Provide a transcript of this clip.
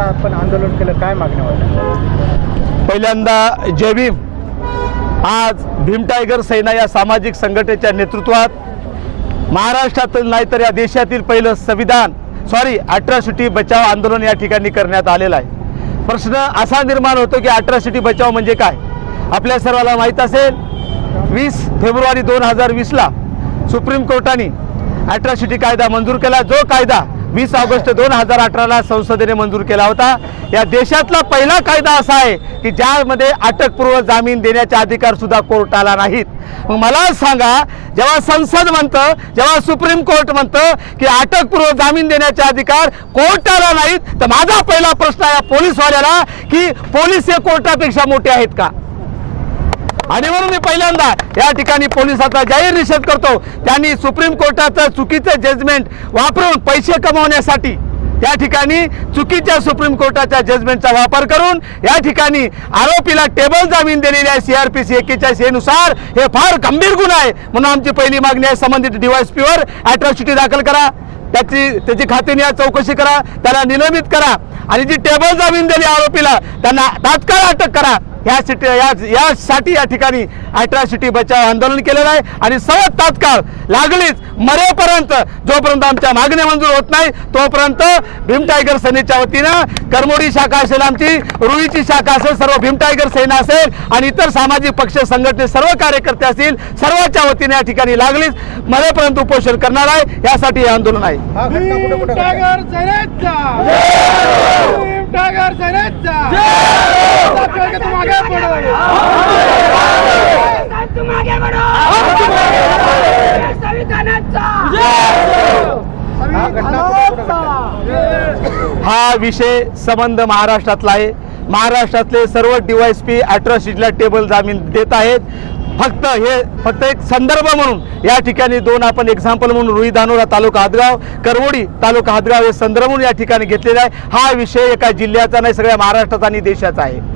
आपण आंदोलन केलं, काय मागण्या होत्या? पहिल्यांदा जय भीम. आज भीम टायगर सेना या सामाजिक संघटनेच्या नेतृत्वात महाराष्ट्रातील नाही तर या देशातील पहिलं संविधान अट्रॉसिटी बचाव आंदोलन या ठिकाणी करण्यात आलेलं आहे. प्रश्न असा निर्माण होतो की अट्रॉसिटी बचाव म्हणजे काय. आपल्या सर्वांना माहीत असेल 20 फेब्रुवारी 2020ला सुप्रीम कोर्टाने अट्रॉसिटी कायदा मंजूर केला. जो कायदा 20 ऑगस्ट 2018ला संसदेने मंजूर केला होता. या देशातला पहिला कायदा असा आहे की ज्यामध्ये अटकपूर्व जामीन देण्याचे अधिकार सुद्धा कोर्टाला नाहीत. मग मला सांगा, जेव्हा संसद म्हणतं, जेव्हा सुप्रीम कोर्ट म्हणतं की अटकपूर्व जामीन देण्याचे अधिकार कोर्टाला नाहीत, तर माझा पहिला प्रश्न आहे पोलीसवाल्याला की पोलीस हे कोर्टापेक्षा मोठे आहेत का? आणि म्हणून मी पहिल्यांदा या ठिकाणी पोलिसांचा जाहीर निषेध करतो. त्यांनी सुप्रीम कोर्टाचं चुकीचं जजमेंट वापरून पैसे कमवण्यासाठी या ठिकाणी चुकीच्या सुप्रीम कोर्टाच्या जजमेंटचा वापर करून या ठिकाणी आरोपीला टेबल जामीन दिलेली आहे. CRPC 41 नुसार हे फार गंभीर गुन्हा आहे. म्हणून आमची पहिली मागणी आहे, संबंधित DYSPवर अट्रॉसिटी दाखल करा, त्याची खातेनिहाय चौकशी करा, त्याला निलंबित करा आणि जी टेबल जामीन दिली आरोपीला त्यांना तात्काळ अटक करा. यासाठी या ठिकाणी अट्रॉसिटी बचाव आंदोलन केलेलं आहे. आणि सर्वात तात्काळ लागलीच मरेपर्यंत जोपर्यंत आमच्या मागण्या मंजूर होत नाही तोपर्यंत भीम टायगर सेनेच्या वतीनं करमोडी शाखा असेल, आमची रुईची शाखा असेल, सर्व भीम टायगर सेना असेल आणि इतर सामाजिक पक्ष संघटने सर्व कार्यकर्ते असतील, सर्वांच्या वतीने या ठिकाणी लागलीच मरेपर्यंत उपोषण करणार आहे. यासाठी हे आंदोलन आहे. हा विषय संबंध महाराष्ट्रातला आहे. महाराष्ट्रातले सर्व DYSP अट्रॉसिटीला टेबल जामीन देत आहेत. फक्त एक संदर्भ म्हणून या ठिकाणी दोन आपण एक्झाम्पल म्हणून रुई धानोरा तालुका हदगाव, करवडी तालुका हदगाव हे संदर्भ म्हणून या ठिकाणी घेतलेला आहे. हा विषय एका जिल्ह्याचा नाही, सगळ्या महाराष्ट्राचा आणि देशाचा आहे.